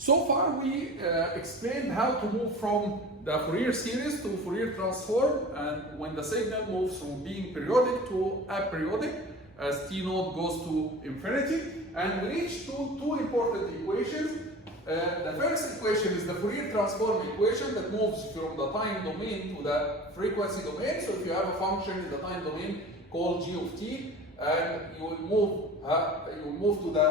So far we explained how to move from the Fourier series to Fourier transform, and when the signal moves from being periodic to aperiodic as t naught goes to infinity, and we reached two important equations. The first equation is the Fourier transform equation that moves from the time domain to the frequency domain. So if you have a function in the time domain called g of t, and you will move to the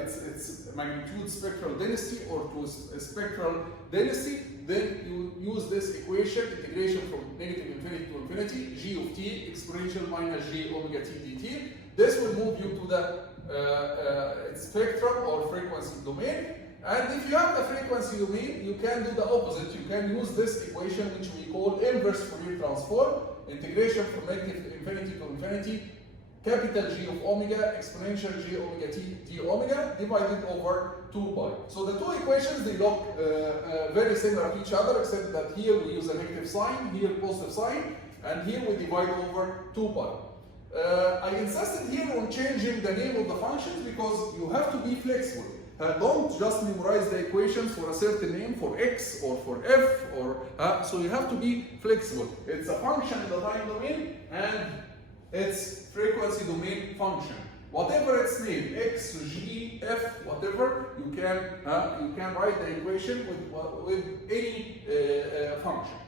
its magnitude spectral density or to a spectral density, then you use this equation, integration from negative infinity to infinity, g of t exponential minus j omega t dt. This will move you to the spectrum or frequency domain. And if you have the frequency domain, you can do the opposite. You can use this equation, which we call inverse Fourier transform, integration from negative infinity to infinity, capital G of omega exponential j omega t d omega divided over 2 pi. So the two equations, they look very similar to each other, except that here we use a negative sign, here positive sign, and here we divide over 2 pi. I insisted here on changing the name of the functions because you have to be flexible. Don't just memorize the equations for a certain name, for x or for f, or so you have to be flexible. It's a function in the time domain and it's frequency domain function. Whatever its name, x, g, f, whatever, you can write the equation with any function.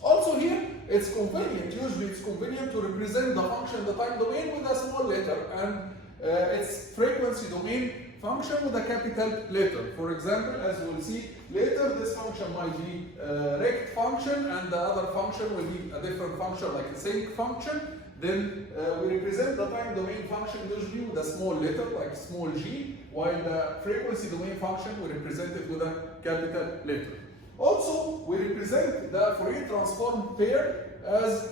Also here, it's convenient. Usually, it's convenient to represent the function in the time domain with a small letter, and its frequency domain function with a capital letter. For example, as we'll see later, this function might be a rect function, and the other function will be a different function, like a sinc function. Then we represent the time domain function usually with a small letter, like small g, while the frequency domain function we represent it with a capital letter. Also, we represent the Fourier transform pair as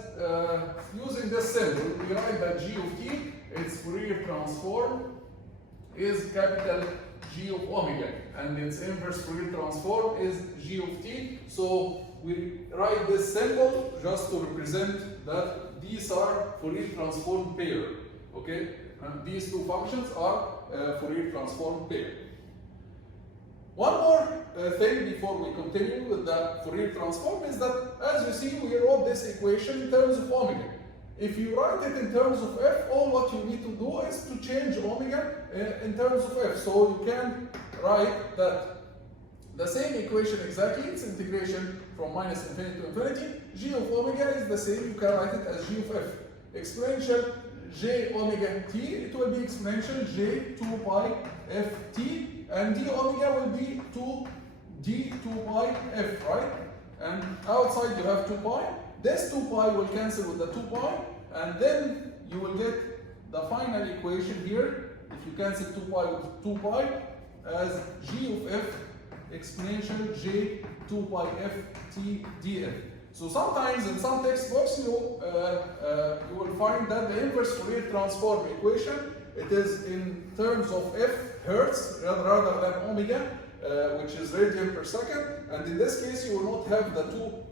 using this symbol. We write that g of t, its Fourier transform is capital G of omega, and its inverse Fourier transform is g of t. So we write this symbol just to represent that these are Fourier transform pair. Okay, and these two functions are Fourier transform pair. One more thing before we continue with the Fourier transform is that, as you see, we wrote this equation in terms of omega. If you write it in terms of f, all what you need to do is to change omega in terms of f. So you can write that the same equation exactly, it's integration from minus infinity to infinity. G of omega is the same, you can write it as g of f. Exponential j omega t, it will be exponential j 2 pi f t, and d omega will be 2 d 2 pi f, right? And outside you have 2 pi. This 2 pi will cancel with the 2 pi, and then you will get the final equation here. If you cancel 2 pi with 2 pi, as g of f exponential j 2 pi f t df. So sometimes in some textbooks you will find that the inverse Fourier transform equation, it is in terms of f hertz rather than omega, which is radian per second, and in this case you will not have the 2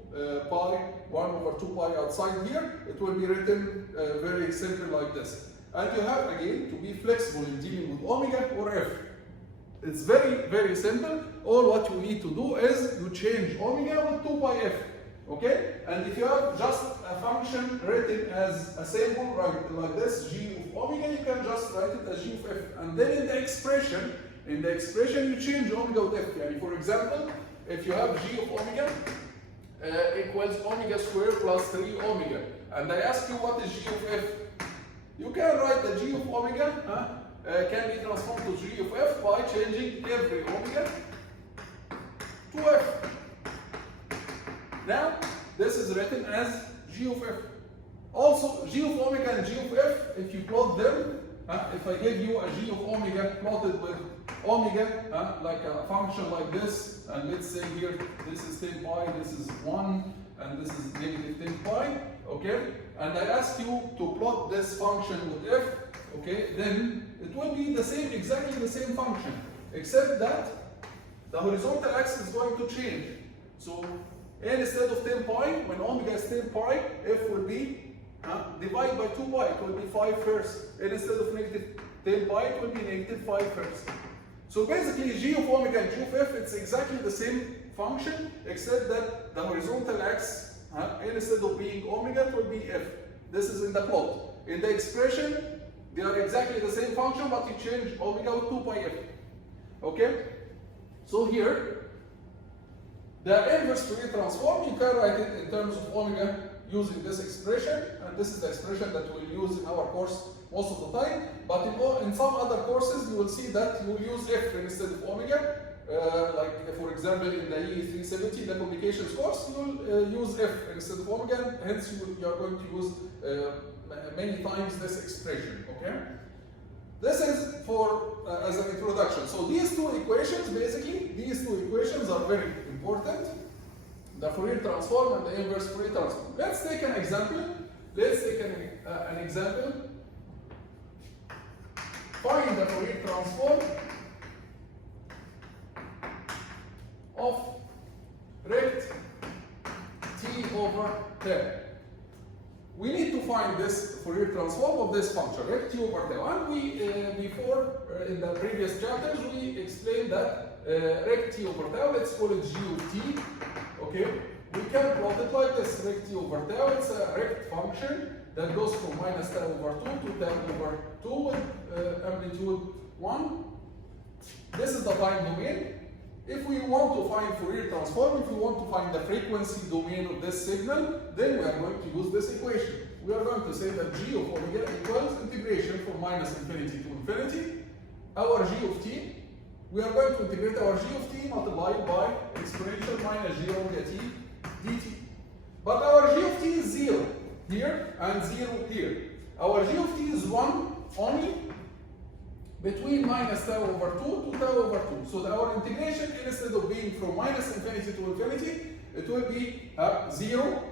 pi 1 over 2 pi outside here. It will be written very simple like this. And you have again to be flexible in dealing with omega or f. It's very, very simple. All what you need to do is you change omega with 2 pi f. Okay? And if you have just a function written as a symbol, right, like this, g of omega, you can just write it as g of f. And then in the expression you change omega with f. Yani for example, if you have g of omega equals omega squared plus 3 omega, and I ask you what is g of f, you can write the g of omega can be transformed to g of f by changing every omega to f. Now, this is written as g of f. Also, g of omega and g of f, if you plot them, if I give you a g of omega plotted with omega, like a function like this, and let's say here, this is 10 pi, this is 1, and this is negative 10 pi, okay? And I ask you to plot this function with f, okay? Then it will be the same, exactly the same function, except that the horizontal axis is going to change. So, instead of 10 pi, when omega is 10 pi, f will be divided by 2 pi, it will be 5 first. And instead of negative 10 pi, it will be negative 5 first. So basically g of omega and g of f, it's exactly the same function, except that the horizontal axis, instead of being omega, it will be f. This is in the plot. In the expression, they are exactly the same function, but you change omega with 2 pi f. Okay? So here, the inverse Fourier transform, you can write it in terms of omega using this expression, and this is the expression that we'll use in our course most of the time. But in some other courses, you will see that you will use f instead of omega. Like for example, in the E370, the communications course, you will use f instead of omega, hence you are going to use many times this expression, okay? This is for as an introduction. So these two equations, basically, these two equations are very important. The Fourier transform and the inverse Fourier transform. Let's take an example. Let's take an example. Find the Fourier transform of rect t over tau. We need to find this Fourier transform of this function, rect t over tau. And we, before, in the previous chapters, we explained that rect t over tau, let's call it g of t, okay? We can plot it like this, rect t over tau, it's a rect function that goes from minus tau over 2 to tau over 2 with amplitude 1. This is the time domain. If we want to find Fourier transform, if we want to find the frequency domain of this signal, then we are going to use this equation. We are going to say that g of omega equals integration from minus infinity to infinity. Our g of t, we are going to integrate our g of t multiplied by exponential minus g omega t dt. But our g of t is 0 here and 0 here. Our g of t is 1 only between minus tau over 2 to tau over 2. So our integration, instead of being from minus infinity to infinity, it will be 0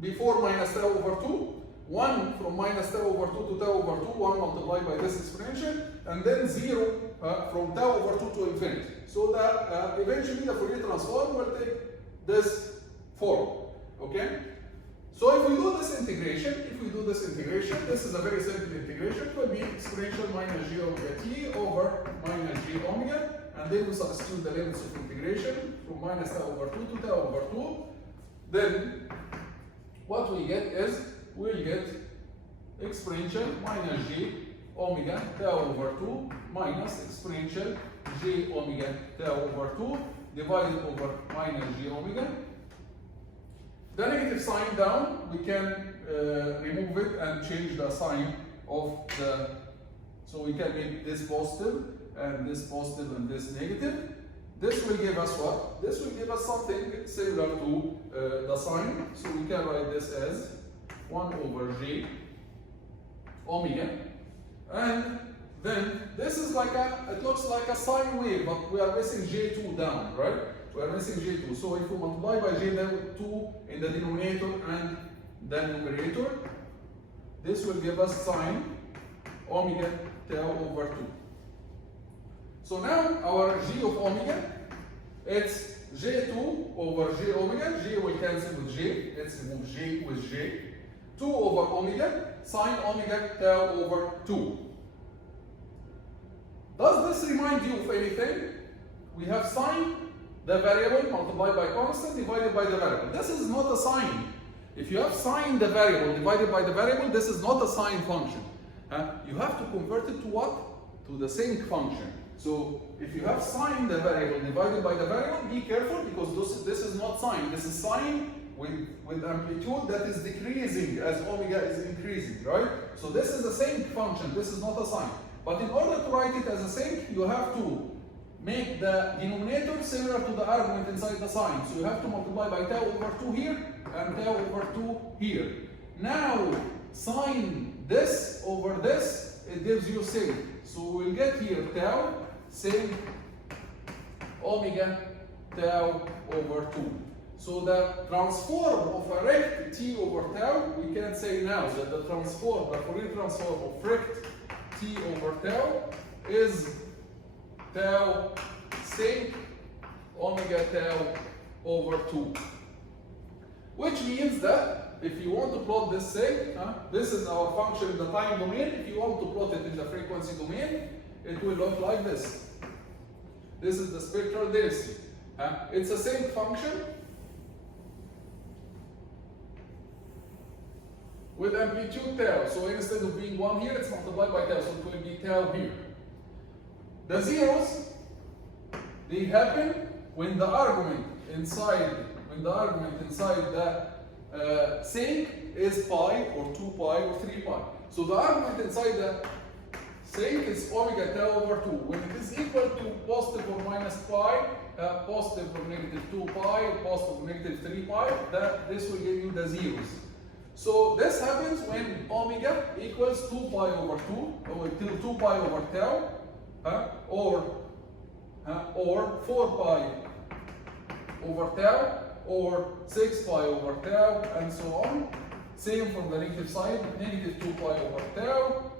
before minus tau over 2, 1 from minus tau over 2 to tau over 2, 1 multiplied by this exponential, and then 0 from tau over 2 to infinity. So that eventually the Fourier transform will take this form. Okay? So if we do this integration, this is a very simple integration. It will be exponential minus g omega t over minus g omega, and then we substitute the limits of integration from minus tau over 2 to tau over 2. Then what we get is, we'll get exponential minus g omega tau over 2 minus exponential g omega tau over 2 divided over minus g omega. The negative sign down, we can remove it and change the sign of the, so we can make this positive and this negative. This will give us what? This will give us something similar to the sign. So we can write this as 1 over g omega. And then this is like it looks like a sine wave, but we are missing j2 down, right? We are missing j2. So if we multiply by j2 in the denominator and the numerator, this will give us sine omega tau over 2. So now our g of omega, it's j2 over j omega. J will cancel with j. Let's remove j with j. 2 over omega, sine omega tau over 2. Does this remind you of anything? We have sine, the variable, multiplied by constant, divided by the variable. This is not a sine. If you have sine the variable divided by the variable, this is not a sine function. You have to convert it to what? To the sinc function. So if you have sine the variable divided by the variable, be careful, because this is not sine. This is sine with amplitude that is decreasing as omega is increasing, right? So this is a sinc function. This is not a sine. But in order to write it as a sinc, you have to make the denominator similar to the argument inside the sign. So you have to multiply by tau over 2 here and tau over 2 here. Now, sine this over this, it gives you sinc. So we'll get here tau, sinc, omega, tau over 2. So the transform of a rect t over tau, we can say now that the Fourier transform of rect t over tau is tau sinc omega tau over 2. Which means that if you want to plot this sinc, this is our function in the time domain. If you want to plot it in the frequency domain, it will look like this. This is the spectral density. It's a sinc function with amplitude tau. So instead of being 1 here, it's multiplied by tau, so it will be tau here. The zeros, they happen when the argument inside the sinc is pi or 2 pi or 3 pi. So the argument inside the sinc is omega tau over 2. When it is equal to positive or minus pi, positive or negative 2 pi, or positive or negative 3 pi, this will give you the zeros. So this happens when omega equals 2 pi over 2, or 2 pi over tau, or 4 pi over tau, or 6 pi over tau, and so on. Same from the negative side, negative 2 pi over tau,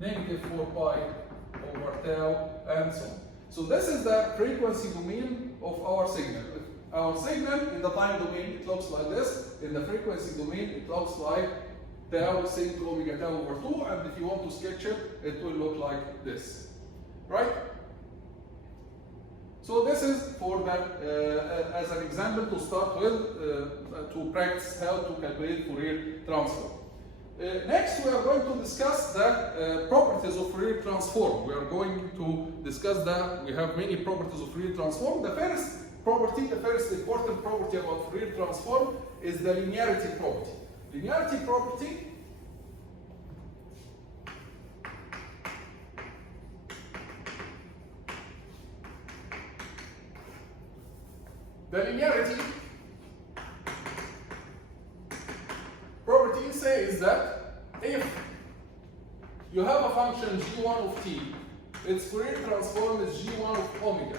negative 4 pi over tau, and so on. So this is the frequency domain of our signal. Our signal in the time domain, it looks like this. In the frequency domain, it looks like tau sinc omega tau over 2, and if you want to sketch it, it will look like this, right? So this is for that as an example to start with, to practice how to calculate Fourier transform. Next, we are going to discuss the properties of Fourier transform. We are going to discuss that. We have many properties of Fourier transform. The first property, the first important property about Fourier transform is the linearity property. Linearity property property says that if you have a function g1 of t, its Fourier transform is g1 of omega,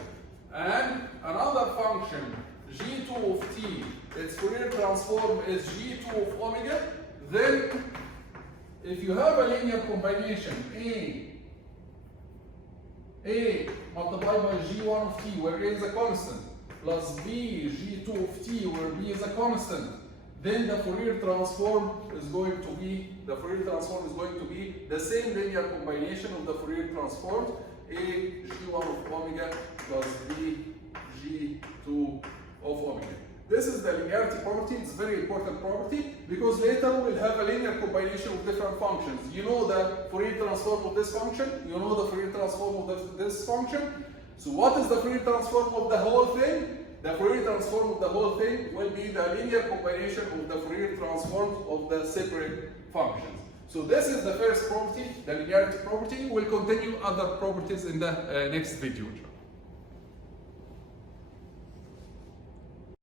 and another function g2 of t, its Fourier transform is g2 of omega, then if you have a linear combination a multiplied by g1 of t, where a is a constant, plus b g2 of t, where b is a constant, then the Fourier transform is going to be the same linear combination of the Fourier transform a g1 of omega plus b g2 of omega. This is the linearity property. It's a very important property because later we'll have a linear combination of different functions. You know the Fourier transform of this function, you know the Fourier transform of this function. So what is the Fourier transform of the whole thing? The Fourier transform of the whole thing will be the linear combination of the Fourier transforms of the separate functions. So this is the first property, the linearity property. We'll continue other properties in the next video.